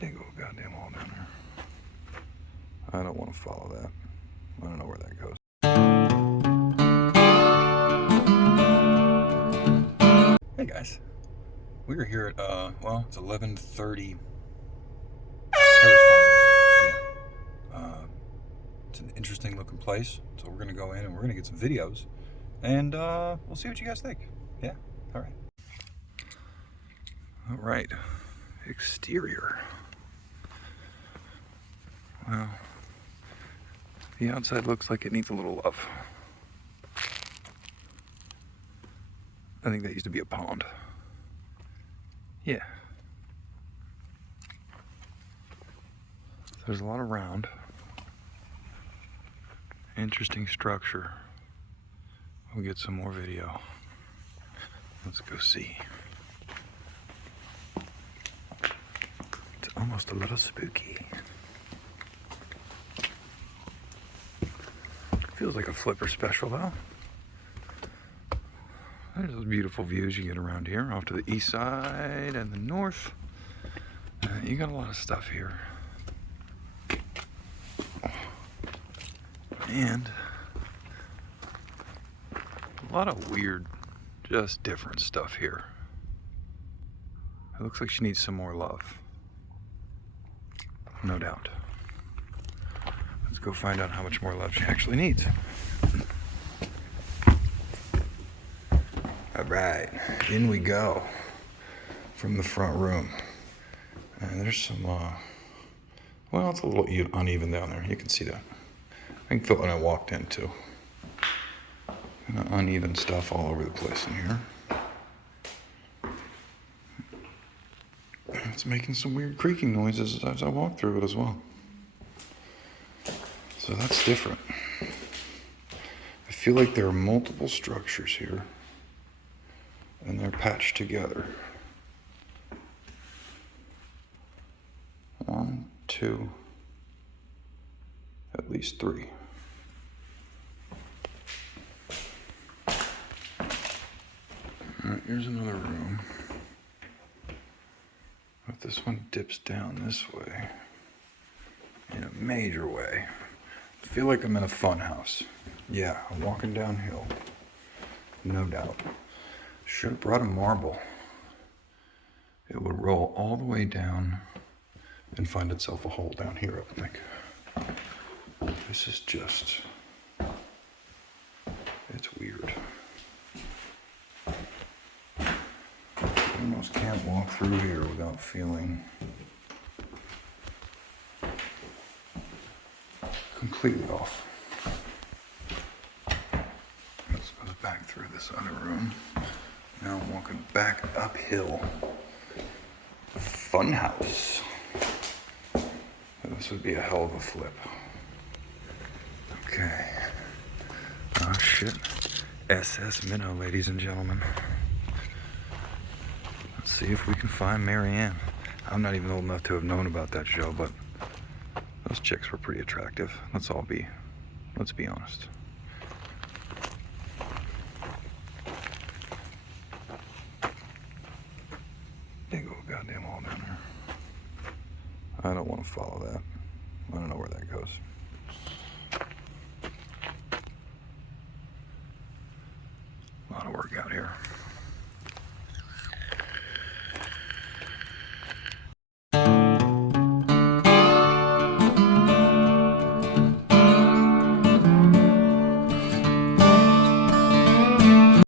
Big old goddamn wall down there. I don't want to follow that. I don't know where that goes. Hey guys. We are here at, well, it's 11:30. It's an interesting looking place. So we're going to go in and we're going to get some videos. And we'll see what you guys think. Yeah? All right. All right. Exterior. Well, the outside looks like it needs a little love. I think that used to be a pond. Yeah. So there's a lot around. Interesting structure. We'll get some more video. Let's go see. It's almost a little spooky. Feels like a flipper special though. There's those beautiful views you get around here, off to the east side and the north. You got a lot of stuff here. And a lot of weird, just different stuff here. It looks like she needs some more love. No doubt. Let's go find out how much more love she actually needs. All right, in we go from the front room. And there's some, well, it's a little uneven down there. You can see that. I can feel it when I walked in too. Kind of uneven stuff all over the place in here. It's making some weird creaking noises as I walk through it as well. So that's different. I feel like there are multiple structures here and they're patched together. 1, 2, at least 3. All right, here's another room. But this one dips down this way in a major way. I feel like I'm in a fun house. Yeah, I'm walking downhill, no doubt. Should have brought a marble. It would roll all the way down and find itself a hole down here, I would think. This is just, it's weird. I almost can't walk through here without feeling completely off. Let's go back through this other room. Now I'm walking back uphill. Fun house. This would be a hell of a flip. Okay. Oh shit. SS Minnow, ladies and gentlemen. Let's see if we can find Marianne. I'm not even old enough to have known about that show, but those chicks were pretty attractive. Let's be honest. Big old goddamn wall down there. I don't want to follow that. I don't know where that goes.